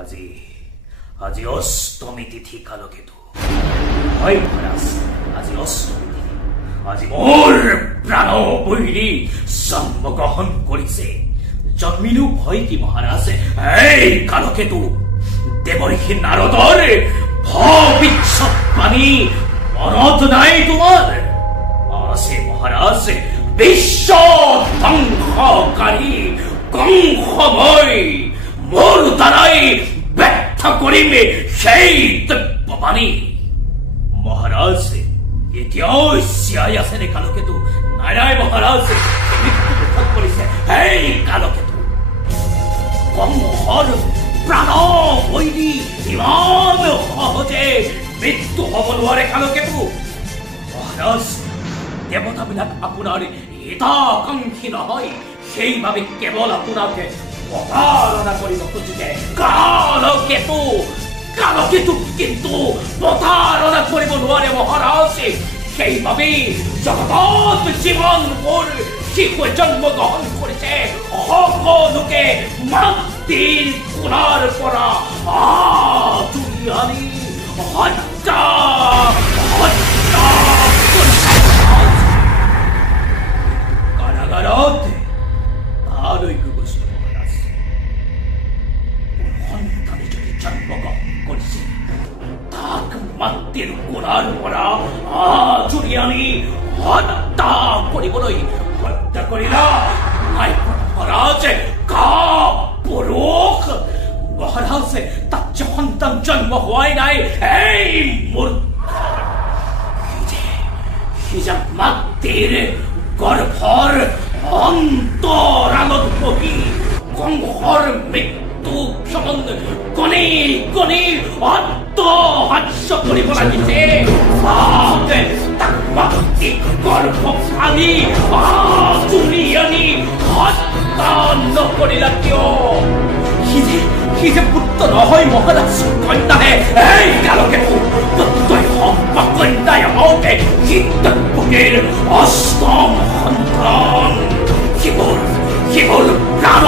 আজি অষ্টমী তিথি কালকেতু। হয় মহাৰাজ, আজি অষ্টমী তিথি। আজি মোৰ প্ৰাণ বৈৰী জন্মগ্ৰহণ কৰিছে। জন্মিলো ভয় কি মহাৰাজ? এই কালকেতু, দেৱৰ্ষি নাৰদৰ ভবিষ্যৎবাণী মনত নাই তোমাৰ? আছে মহাৰাজ, বিশ্ব ধ্বংসকাৰী কংসময় মোৰ দ্বাৰাই ব্যৰ্থ কৰিম সেই দিব্যবাণী। মহাৰাজ এতিয়াও জীয়াই আছে নে কালকেতু? নাই মহাৰাজ, মৃত্যুমুখত পৰিছে। সেই কালকেতু, কংসৰ প্ৰাণ বৈৰী ইমান সহজে মৃত্যু হব নোৱাৰে কালকেতু। মহাৰাজ, দেৱতাবিলাক আপোনাৰ হিতাকাংক্ষী নহয়, সেইবাবে কেৱল আপোনাকে প্ৰতাৰণা কৰিব খুজিছে। কালকেতু কিন্তু প্ৰতাৰণা কৰিব নোৱাৰে মহাৰাজ। সেইবাবেই জগতত জীৱনবোৰ শিশুৱে জন্মগ্ৰহণ কৰিছে। সকলোকে মাতৃৰ কোণৰ পৰা তুলি আনি হত্যা কাৰাগাৰত তালৈ গৈছিল মহাৰাজ। সন্তানে যদি জন্মগ্ৰহণ কৰিছে, তাক মাতৃৰ কোণৰ পৰা তুলি আনি হত্যা কৰিবলৈ হত্যা কৰিলা। মহাৰাজ কাপুৰুষ মহাৰাজ, তাত যে সন্তান জন্ম হোৱাই নাই। এই সি যে মাতৃৰ গৰ্ভৰ অন্তৰালত বহি কংসৰ মৃত্যু ক্ষমন কণী অট্টহাস্য কৰিব লাগিছে। তাক মাতৃ গৰ্ভ ফালি তুলি আনি হত্যা নকৰিলা কিয়? সি যে পুত্ৰ নহয় মহাৰাজ, কন্যাহে। এই কালকেতু, পুত্ৰই হওক বা কন্যাই হওক, চিত্তভোগীৰ অষ্টম সন্তান। শিৱৰ প্ৰাণ